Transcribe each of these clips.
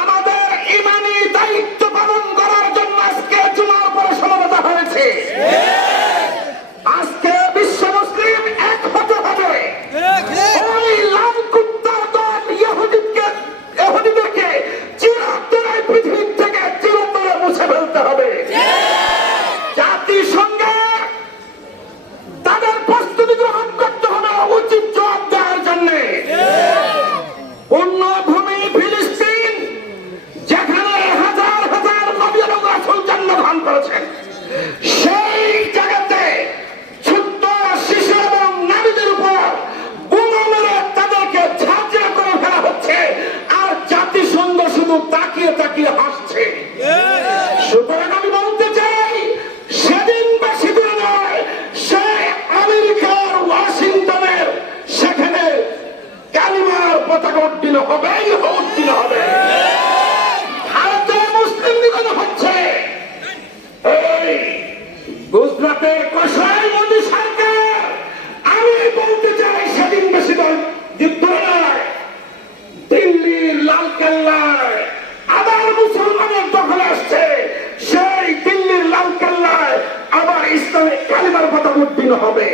আমাদের ইমানি দায়িত্ব পালন করার জন্য আজকে জুমার পর সমবেত হয়েছে। আজকে বিশ্ব মুসলিম এক হতে হবে। ওই লাল কুত্তার দল ইহুদিদেরকে চিরতরে পৃথিবী থেকে চিরতরে মুছে ফেলতে হবে। জাতিসংঘে তাদের প্রস্তুতি গ্রহণ করতে হবে উচিত জবাব দেওয়ার জন্য। পুণ্যভূমি ফিলিস্তিন, যেখানে হাজার হাজার নবী এবং রাসূল জন্মগ্রহণ করেছেন, সেই জায়গাতে ছোট্ট শিশু এবং নারীদের উপর বোমা মেরে তাদেরকে ঝাঁঝরা করে ফেলা হচ্ছে, আর জাতিসংঘ শুধু তাকিয়ে তাকিয়ে হাসছে। সুতরাং আমি বলতে চাই, সেদিন বেশি দূরে নয়, সে আমেরিকার ওয়াশিংটনের সেখানে কালিমার পতাকা উড্ডীন হবেই উড্ডীন হবে। ভারতে মুসলিম লীগ হচ্ছে, এই গুজরাটে কসাই মোদী সরকার। আমি বলতে চাই, সেদিন বেশি দূরে নয়, দিল্লির লালকেল্লায় আবার মুসলমানের দখলে আসছে। সেই দিল্লির লালকেল্লায় আবার ইসলামিক কালিমার পতাকা উড্ডীন হবে।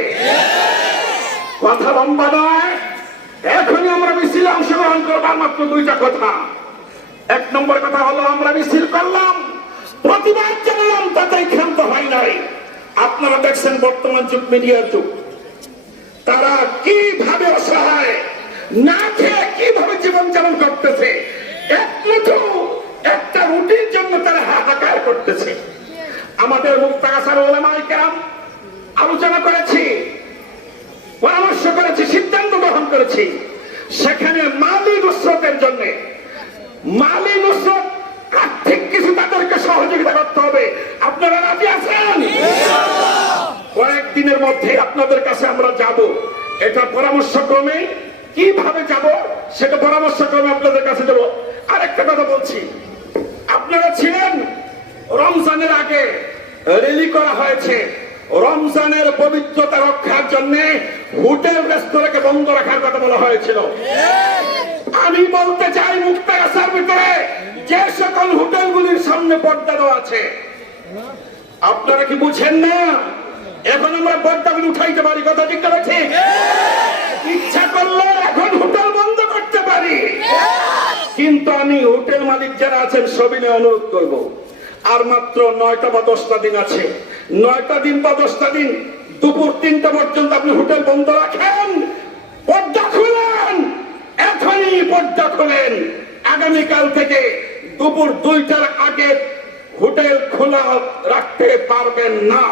কথা লম্বা নয়, এখনই আমরা মিছিলে অংশগ্রহণ করবার মাত্র দুইটা কথা। এক নম্বর কথা হলো, আমরা মিছিল করলাম, প্রতিবাদ জানালাম, তাতেই ক্ষান্ত হয় নাই। আপনারা দেখছেন বর্তমান যুগ মিডিয়ার যুগ, তারা কিভাবে অসহায় না খেয়ে কিভাবে জীবন যাপন করতেছে, এক মুঠো একটা রুটির জন্য তারা হাহাকার করতেছে। আমাদের মুক্তাগাছার উলামায়ে কেরাম আলোচনা করেছি, পরামর্শ করেছি, সিদ্ধান্ত গ্রহণ করেছি। সেখানে মালি নুসরতের জন্য, মালি নুসরত আর্থিক কিছু তাদেরকে সহযোগিতা করতে হবে। আপনারা রাজি আছেন? কয়েকদিনের মধ্যে আপনাদের কাছে আমরা যাব। এটা পরামর্শক্রমে কিভাবে যাব সেটা পরামর্শক্রমে আপনাদের কাছে দেব। আরেকটা কথা বলছি, আপনারা ছিলেন, রমজানের আগে র্যালি করা হয়েছে। রমজানের পবিত্রতা রক্ষার জন্য হোটেল রেস্তোরাঁকে বন্ধ রাখার কথা বলা হয়েছিল। আমি বলতে চাই, মুক্তাগাছার ভিতরে যে সকল হোটেলগুলির সামনে পর্দা দেওয়া আছে, আপনারা কি বুঝেন না? এখন আমরা পর্দাগুলি উঠাইতে পারি, কথা ঠিক না ঠিক? ইচ্ছা করলে এখন হোটেল বন্ধ করতে পারি। কিন্তু আমি হোটেল মালিক যারা আছেন সবিনয় অনুরোধ করব, আর মাত্র 9টা বা 10টা দিন আছে। 9টা দিন বা 10টা দিন, দুপুর 3টা পর্যন্ত আপনি হোটেল বন্ধ রাখেন, পর্দা খুলেন, এখনই পর্দা খুলেন। আগামীকাল থেকে দুপুর 2টার আগে হোটেল খোলা রাখতে পারবেন না।